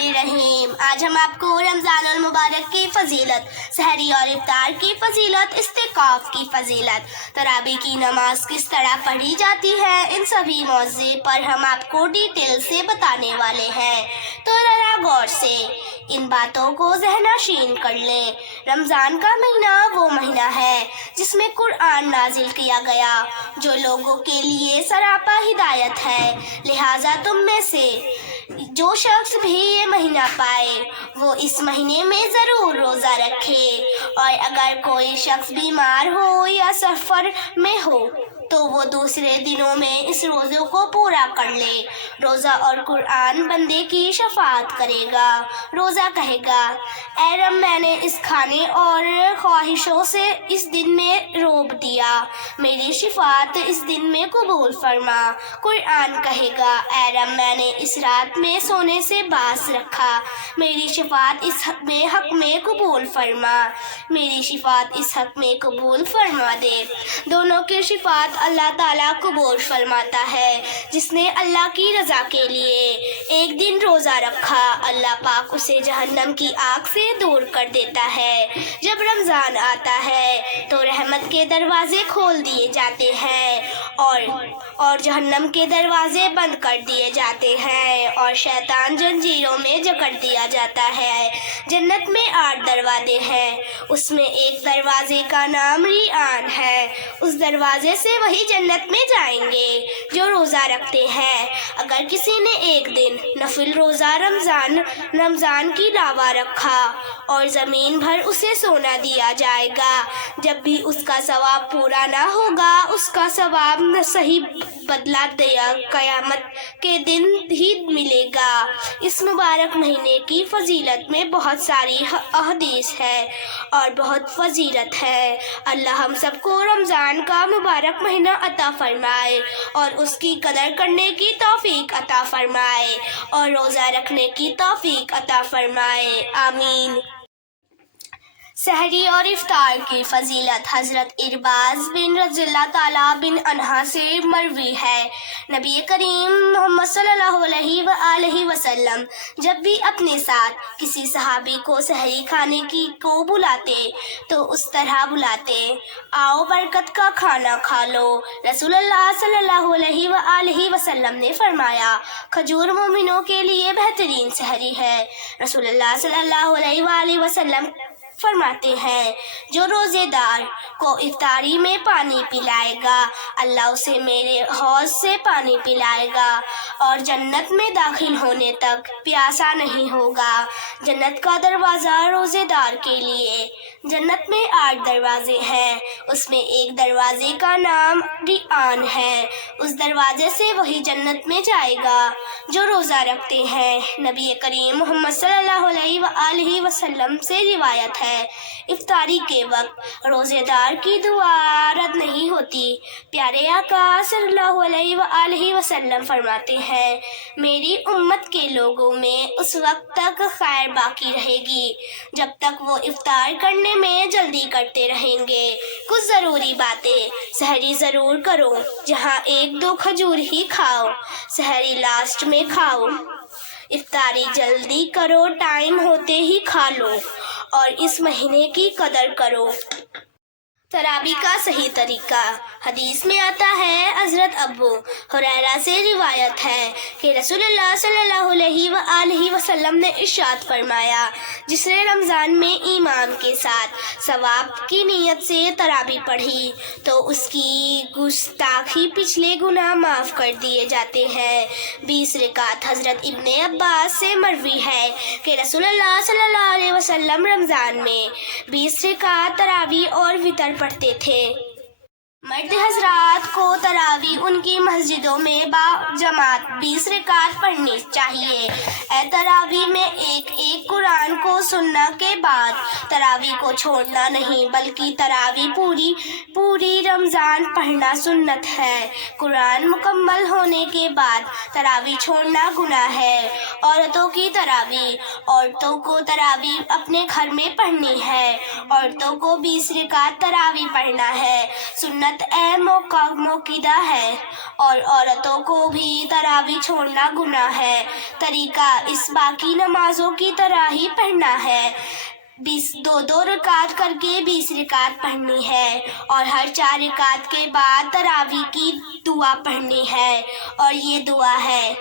बिस्मिल्लाहिर्रहमानिर्रहीम। आज हम आपको रमज़ान अल मुबारक की फ़जीलत, सहरी और इफ्तार की फ़जीलत, इस्तिकाफ़ की फ़जीलत, तरावी की नमाज किस तरह पढ़ी जाती है, इन सभी मौज़े पर हम आपको डिटेल से बताने वाले हैं। तो ज़रा गौर से इन बातों को ज़हनशीन कर लें। रमज़ान का महीना वो महीना है जिसमें कुरान नाजिल किया गया, जो लोगों के लिए सरापा हिदायत है। लिहाजा तुम में से जो शख्स भी ये महीना पाए वो इस महीने में ज़रूर रोज़ा रखे, और अगर कोई शख्स बीमार हो या सफ़र में हो तो वो दूसरे दिनों में इस रोज़े को पूरा कर ले। रोज़ा और कुरान बंदे की शफाअत करेगा। रोज़ा कहेगा, ऐ रब, मैंने इस खाने और ख्वाहिशों से इस दिन में रोक दिया, मेरी शफाअत इस दिन में कबूल फरमा। कुरान कहेगा, ऐ रब, मैंने इस रात में सोने से बास रखा, मेरी शफाअत इस हक में कबूल फरमा, मेरी शफाअत इस हक में कबूल फरमा दे। दोनों की शफाअत अल्लाह ताला कबूल फरमाता है। जिसने अल्लाह की रज़ा के लिए एक दिन रोज़ा रखा, अल्लाह पाक उसे जहन्नम की आग से दूर कर देता है। जब रमज़ान आता है तो रहमत के दरवाजे खोल दिए जाते हैं और जहन्नम के दरवाजे बंद कर दिए जाते हैं और शैतान जंजीरों में जकड़ दिया जाता है। जन्नत में 8 दरवाजे हैं, उसमें एक दरवाजे का नाम रियान है। उस दरवाजे से वही जन्नत में जाएंगे जो रोज़ा रखते हैं। अगर किसी ने एक दिन नफिल रोज़ा रमज़ान की लावा रखा और ज़मीन भर उसे सोना दिया जाएगा, जब भी उसका सवाब पूरा ना होगा उसका सवाब न सही बदला दिया क़यामत के दिन ही मिलेगा। इस मुबारक महीने की फ़जीलत में बहुत सारी अहदीस है और बहुत फ़जीलत है। अल्लाह हम सबको रमज़ान का मुबारक महीना अता फ़रमाए और उसकी कदर करने की तौफ़ीक अता फ़रमाए और रोज़ा रखने की तौफ़ीक अता फ़रमाए। आमीन। सहरी और इफ्तार की फ़जीलत हज़रत इरबाज़ बिन रज़ियल्लाहु ताला बिन अन्हा से मरवी है। नबी करीम मोहम्मद सल्लल्लाहु अलैहि वसल्लम जब भी अपने साथ किसी सहाबी को सहरी खाने को बुलाते तो उस तरह बुलाते, आओ बरकत का खाना खा लो। रसूलुल्लाह सल्लल्लाहु अलैहि वसल्लम ने फरमाया, खजूर मोमिनों के लिए बेहतरीन सहरी है। रसूलुल्लाह सल्लल्लाहु अलैहि वसल्लम फरमाते हैं, जो रोज़ेदार को इफ्तारी में पानी पिलाएगा अल्लाह उसे मेरे हौज़ से पानी पिलाएगा और जन्नत में दाखिल होने तक प्यासा नहीं होगा। जन्नत का दरवाज़ा रोज़ेदार के लिए। जन्नत में 8 दरवाजे हैं, उसमें एक दरवाजे का नाम रियान है। उस दरवाजे से वही जन्नत में जाएगा जो रोज़ा रखते हैं। नबी करीम मोहम्मद सल्लल्लाहु अलैहि वसल्लम से रिवायत है, इफ्तारी के वक्त रोज़ेदार की दुआ रद्द नहीं होती। प्यारे आका सल्लल्लाहु अलैहि वसल्लम फरमाते हैं, मेरी उम्मत के लोगों में उस वक्त तक खैर बाकी रहेगी जब तक वो इफ्तार करने में जल्दी करते रहेंगे। कुछ ज़रूरी बातें, सहरी ज़रूर करो, जहाँ 1-2 खजूर ही खाओ, सहरी लास्ट में खाओ। इफ्तारी जल्दी करो, टाइम होते ही खा लो और इस महीने की कदर करो। तरावी का सही तरीका। हदीस में आता है, हज़रत अबू हुरैरा से रिवायत है कि रसूलुल्लाह सल्लल्लाहु अलैहि वसल्लम ने इरशाद फरमाया, जिसने रमज़ान में ईमान के साथ सवाब की नीयत से तरावी पढ़ी तो उसकी गुस्ताखी पिछले गुनाह माफ़ कर दिए जाते हैं। 20 रकात। हज़रत इब्ने अब्बास से मरवी है कि रसूलुल्लाह सल्लल्लाहु अलैहि वसल्लम रमज़ान में 20 रकात तरावी और वितर पढ़ते थे। मर्द हजरात को तरावी उनकी मस्जिदों में बाजमात 20 रकात पढ़नी चाहिए। तरावी में एक कुरान को सुनने के बाद तरावी को छोड़ना नहीं, बल्कि तरावी पूरी रमज़ान पढ़ना सुन्नत है। कुरान मुकम्मल होने के बाद तरावी छोड़ना गुनाह है। औरतों को तरावी अपने घर में पढ़नी है। औरतों को 20 रकात तरावी पढ़ना है। सुन्नत फजीलत ए मौक़िदा है, और औरतों को भी तरावी छोड़ना गुनाह है। तरीका इस बाकी नमाजों की तरह ही पढ़ना है। 2 रकात करके 20 रकात पढ़नी है, और हर 4 रकात के बाद तरावी की दुआ पढ़नी है, और ये दुआ है,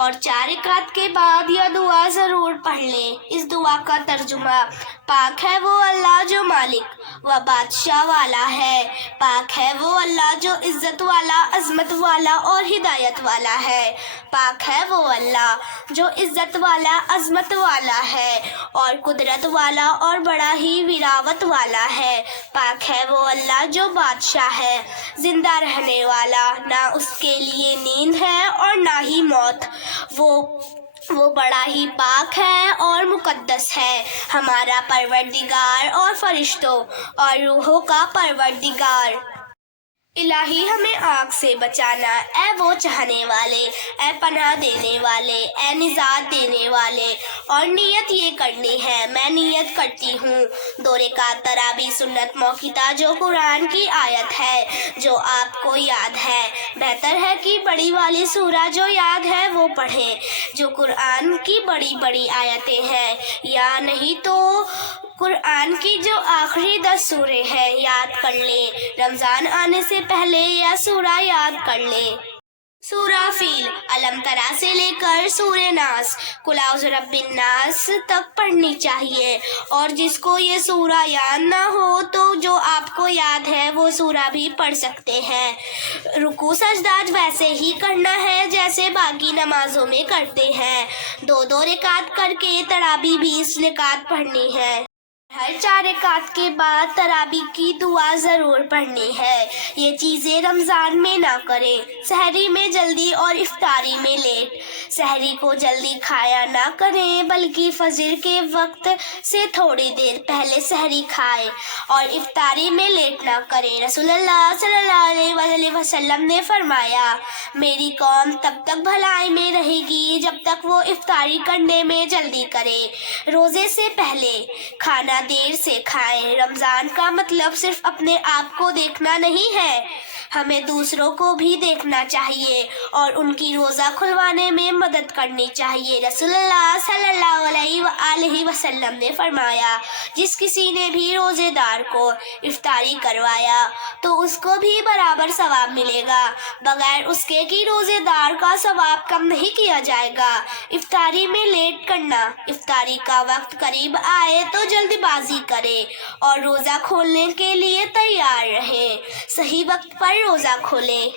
और 4 रकात के बाद यह दुआ ज़रूर पढ़ लें। इस दुआ का तर्जुमा: पाक है वो अल्लाह जो मालिक व बादशाह वाला है, पाक है वो अल्लाह जो इज़्ज़त वाला, अज़मत वाला और हिदायत वाला है, पाक है वो अल्लाह जो इज़्ज़त वाला, अज़मत वाला है और कुदरत वाला और बड़ा ही विरावत वाला है, पाक है वो अल्लाह जो बादशाह है, जिंदा रहने वाला, ना उसके लिए नींद है और ना ही मौत, वो बड़ा ही पाक है और मुकद्दस है, हमारा परवरदिगार और फरिश्तों और रूहों का परवरदिगार। इलाही हमें आग से बचाना, ए वो चाहने वाले, ए पनाह देने वाले, ए निजात देने वाले। और नियत ये करनी है, मैं नियत करती हूँ 2 रकात तरावी सुन्नत मौक़िदा जो कुरान की आयत है जो आपको याद है। बेहतर है कि बड़ी वाली सूरा जो याद है वो पढ़ें, जो कुरान की बड़ी बड़ी आयतें हैं, या नहीं तो कुरान की जो आखिरी 10 सूरे हैं याद कर लें। रमज़ान आने से पहले यह सूरा याद कर लें। सूरा फील अलम तरा से लेकर सूरे नास कुल औज़ु रब्बिन नास तक पढ़नी चाहिए, और जिसको ये सूरा याद ना हो तो जो आपको याद है वो सूरा भी पढ़ सकते हैं। रुकू सजदा वैसे ही करना है जैसे बाकी नमाजों में करते हैं। 2 रकात करके तरावी 20 रकात पढ़नी है। हर 4 रकात के बाद तरावी की दुआ ज़रूर पढ़नी है। ये चीज़ें रमज़ान में ना करें। सहरी में जल्दी और इफ्तारी में लेट। सहरी को जल्दी खाया ना करें, बल्कि फजर के वक्त से थोड़ी देर पहले सहरी खाएं, और इफ्तारी में लेट ना करें। रसूलुल्लाह सल्लल्लाहु अलैहि वसल्लम ने फरमाया, मेरी कौम तब तक भलाई में रहेगी जब तक वो इफ्तारी करने में जल्दी करे। रोज़े से पहले खाना देर से खाएं। रमज़ान का मतलब सिर्फ अपने आप को देखना नहीं है, हमें दूसरों को भी देखना चाहिए और उनकी रोज़ा खुलवाने में मदद करनी चाहिए। रसूलुल्लाह सल्लल्लाहु अलैहि वसल्लम ने फरमाया, जिस किसी ने भी रोज़ेदार को इफ्तारी करवाया तो उसको भी बराबर सवाब मिलेगा, बगैर उसके कि रोज़ेदार का सवाब कम नहीं किया जाएगा। इफ्तारी में लेट करना, इफ्तारी का वक्त करीब आए तो जल्दबाजी करें और रोज़ा खोलने के लिए तैयार रहें। सही वक्त पर रोज़ा खोलें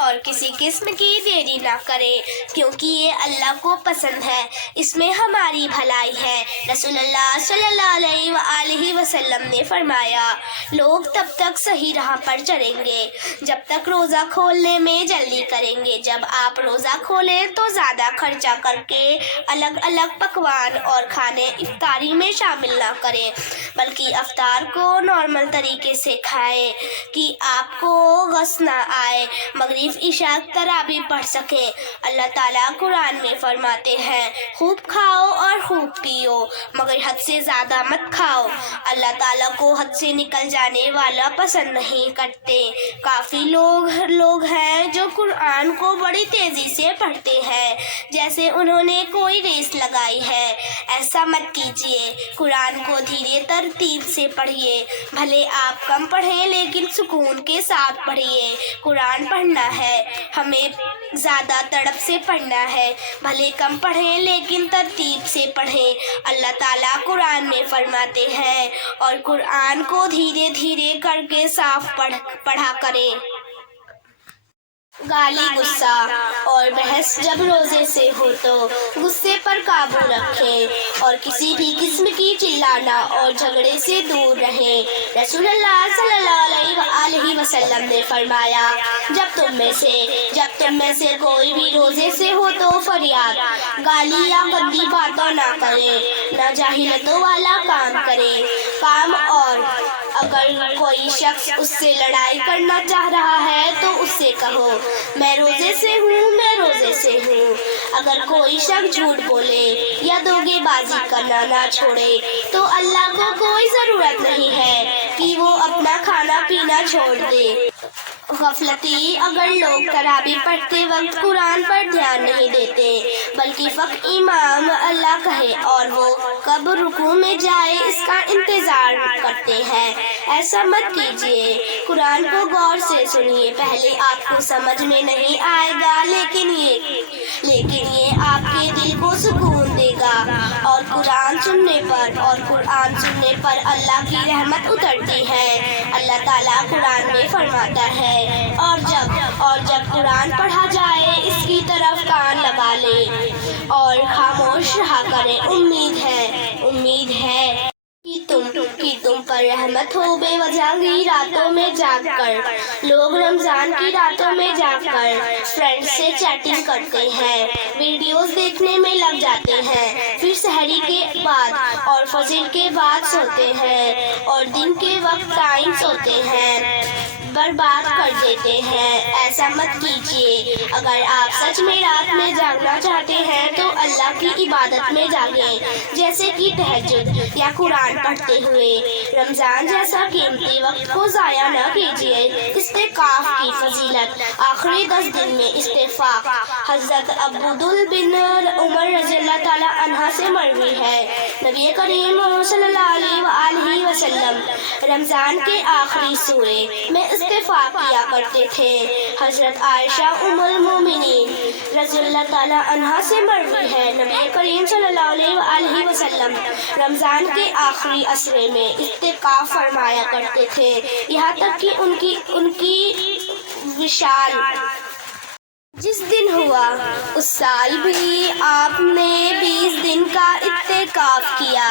और किसी किस्म की देरी ना करें, क्योंकि ये अल्लाह को पसंद है, इसमें हमारी भलाई है। रसूलुल्लाह सल्लल्लाहु अलैहि वसल्लम ने फरमाया, लोग तब तक सही राह पर चलेंगे जब तक रोज़ा खोलने में जल्दी करेंगे। जब आप रोज़ा खोलें तो ज़्यादा खर्चा करके अलग अलग पकवान और खाने इफ्तारी में शामिल ना करें, बल्कि अफ्तार को नॉर्मल तरीके से खाएं कि आपको गस ना आए, मगरिब इशा तरावी पढ़ सके। अल्लाह ताला कुरान में फरमाते हैं, खूब खाओ और खूब पियो, मगर हद से ज़्यादा मत खाओ। अल्लाह ताला को हद से निकल जाने वाला पसंद नहीं करते। काफ़ी लोग हैं जो कुरान को बड़ी तेज़ी से पढ़ते हैं, जैसे उन्होंने कोई रेस लगाई है। ऐसा मत कीजिए, कुरान को धीरे तरतीब से पढ़िए। भले आप कम पढ़ें लेकिन सुकून के साथ पढ़िए। कुरान पढ़ना है, हमें ज़्यादा तड़प से पढ़ना है। भले कम पढ़ें लेकिन तरतीब से पढ़ें। अल्लाह ताला कुरान में फरमाते हैं, और कुरान को धीरे धीरे करके साफ पढ़ा करें। गाली, गुस्सा और बहस जब रोज़े से हो तो गुस्से पर काबू रखें और किसी भी किस्म की चिल्लाना और झगड़े से दूर रहें। रसूलुल्लाह सल्लल्लाहु अलैहि वसल्लम ने फरमाया, जब तुम में से कोई भी रोज़े से हो तो फरियाद, गाली या गंदी बातों ना करे, ना जाहिलतों वाला काम करे। और अगर कोई शख्स उससे लड़ाई करना चाह रहा है तो उससे कहो, मैं रोज़े से हूँ। अगर कोई शख्स झूठ बोले या धोखेबाजी करना ना छोड़े तो अल्लाह को कोई ज़रूरत नहीं है کہ وہ اپنا کھانا پینا چھوڑ دے۔ غفلتی اگر لوگ تراویح پڑھتے وقت قرآن پر دھیان نہیں دیتے بلکہ فقط امام اللہ کہے اور وہ کب رکوع میں جائے اس کا انتظار کرتے ہیں، ایسا مت کیجیے۔ قرآن کو غور سے سنیے، پہلے آپ کو سمجھ میں نہیں آئے گا لیکن یہ آپ کے دل کو سکون دے گا، اور قرآن سننے پر اللہ کی رحمت اترتی ہے۔ اللہ تعالیٰ قرآن میں فرماتا ہے، اور جب قرآن پڑھا جائے اس کی طرف کان لگا لے اور خاموش رہا کرے، امید ہے کہ تم پر رحمت ہو۔ بے وجہ کی راتوں میں جاگ کر لوگ رمضان کی راتوں میں جاگ کر فرینڈ سے چیٹنگ کرتے ہیں، ویڈیوز دیکھنے میں لگ جاتے ہیں، پھر سحری کے بعد اور فجر کے بعد سوتے ہیں اور دن کے وقت ٹائم سوتے ہیں، برباد کر دیتے ہیں۔ ایسا مت کیجیے۔ اگر آپ سچ میں رات میں جاگنا چاہتے ہیں تو اللہ کی عبادت میں جاگیں، جیسے کہ تہجد یا قرآن پڑھتے ہوئے۔ رمضان جیسا قیمتی وقت کو ضائع نہ کیجیے۔ استعفاف کی فضیلت، آخری 10 دن میں استعفاف حضرت عبداللہ بن عمر رضی اللہ تعالیٰ عنہ سے مروی ہے۔ نبی کریم صلی اللہ علیہ وآلہ وسلم رمضان کے آخری سورے میں استعفاف کیا کرتے تھے۔ حضرت عائشہ ام المومنین رضی اللہ تعالیٰ عنہا سے مروی ہے، نبی کریم صلی اللہ علیہ وآلہ وسلم رمضان کے آخری عشرے میں استعفاف فرمایا کرتے تھے، یہاں تک کہ ان کی وصال جس دن ہوا اس سال بھی آپ نے 20 دن کا اعتکاف کیا۔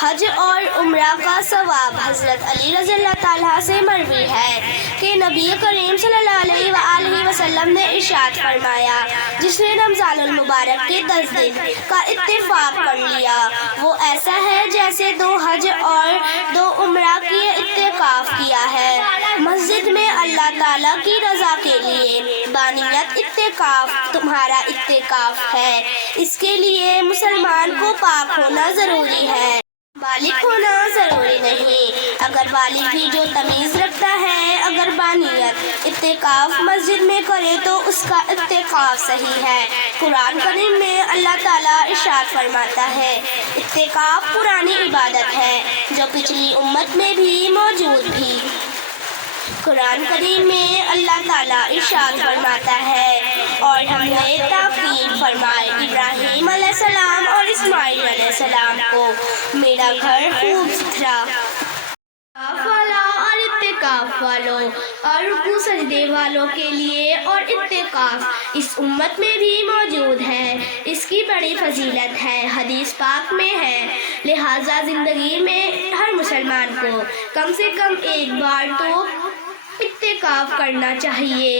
حج اور عمرہ کا ثواب، حضرت علی رضی اللہ تعالیٰ سے مروی ہے کہ نبی کریم صلی اللہ علیہ وآلہ وسلم نے ارشاد فرمایا، جس نے رمضان المبارک کے 10 دن کا اتفاق کر لیا وہ ایسا ہے جیسے 2 حج اور 2 عمرہ کی اعتکاف کیا ہے۔ مسجد میں اللہ تعالیٰ کی رضا کے لیے بانیت اعتکاف تمہارا اعتکاف ہے، اس کے لیے مسلمان کو پاک ہونا ضروری ہے، بالغ ہونا ضروری نہیں۔ اگر بالغ بھی جو تمیز رکھتا ہے اگر بانیت اعتکاف مسجد میں کرے تو اس کا اعتکاف صحیح ہے۔ قرآن کریم میں اللہ تعالیٰ ارشاد فرماتا ہے، اعتکاف پرانی عبادت ہے جو پچھلی امت میں بھی موجود بھی۔ قرآن کریم میں اللہ تعالیٰ ارشاد فرماتا ہے، اور ہم نے تاکید فرمائے ابراہیم علیہ السلام اور اسماعیل علیہ السلام کو، میرا گھر خوب ستھرا والا اور اعتکاف والوں اور رکوع سجدے والوں کے لیے، اور اعتکاف اس امت میں بھی موجود ہے، اس کی بڑی فضیلت ہے، حدیث پاک میں ہے، لہٰذا زندگی میں ہر مسلمان کو کم سے کم ایک بار تو اعتکاف کرنا چاہیے۔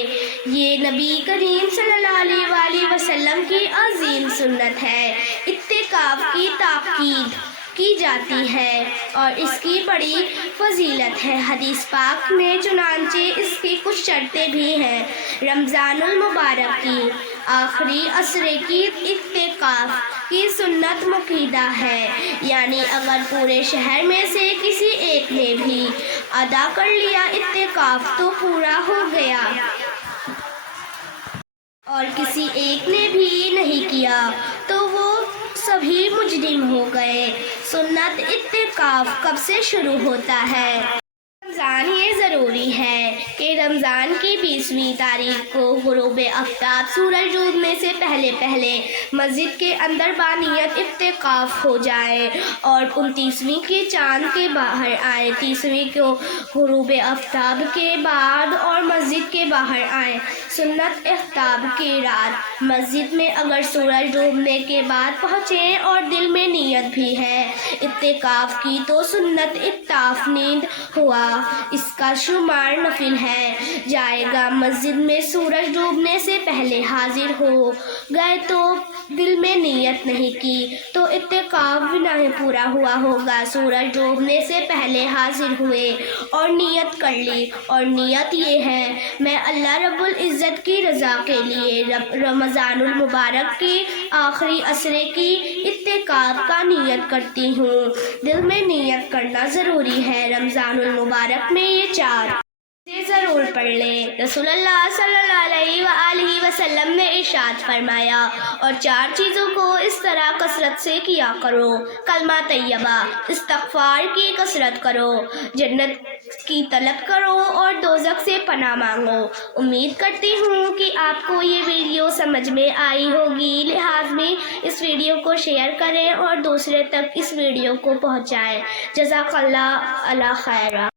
یہ نبی کریم صلی اللہ علیہ وآلہ وسلم کی عظیم سنت ہے۔ اعتکاف کی تاکید کی جاتی ہے اور اس کی بڑی فضیلت ہے حدیث پاک میں، چنانچہ اس کی کچھ شرطیں بھی ہیں۔ رمضان المبارک کی آخری عشرے کی اعتکاف کی سنت مقیدہ ہے، یعنی اگر پورے شہر میں سے کسی ایک نے بھی ادا کر لیا اعتکاف تو پورا ہو گیا، اور کسی ایک نے بھی نہیں کیا تو وہ سبھی مجرم ہو گئے۔ سنت اعتکاف کب سے شروع ہوتا ہے؟ رمضان یہ ضروری ہے کہ رمضان کی 20ویں تاریخ کو غروب آفتاب سورج ڈوبنے سے پہلے مسجد کے اندر بانیت اعتکاف ہو جائے، اور 29ویں کے چاند کے باہر آئے، 30ویں کو غروب آفتاب کے بعد اور مسجد کے باہر آئے۔ سنت آفتاب کی رات مسجد میں اگر سورج ڈوبنے کے بعد پہنچے اور دل میں نیت بھی ہے اعتکاف کی تو سنت اعتکاف نیند ہوا، اس کا شمار نفل ہے جائے گا۔ مسجد میں سورج ڈوبنے سے پہلے حاضر ہو گئے تو دل میں نیت نہیں کی تو اتقاف بھی نہیں پورا ہوا ہوگا۔ سورج ڈوبنے سے پہلے حاضر ہوئے اور نیت کر لی، اور نیت یہ ہے میں اللہ رب العزت کی رضا کے لیے رمضان المبارک کے آخری عشرے کی اعتکاف کا نیت کرتی ہوں۔ دل میں نیت کرنا ضروری ہے۔ رمضان المبارک میں یہ 4 سے ضرور پڑھ لیں۔ رسول اللہ صلی اللہ علیہ وآلہ وسلم نے ارشاد فرمایا، اور 4 چیزوں کو اس طرح کثرت سے کیا کرو: کلمہ طیبہ، استغفار کی کثرت کرو، جنت کی طلب کرو، اور دوزخ سے پناہ مانگو۔ امید کرتی ہوں کہ آپ کو یہ ویڈیو سمجھ میں آئی ہوگی، لہٰذا اس ویڈیو کو شیئر کریں اور دوسرے تک اس ویڈیو کو پہنچائیں۔ جزاک اللہ خیرہ۔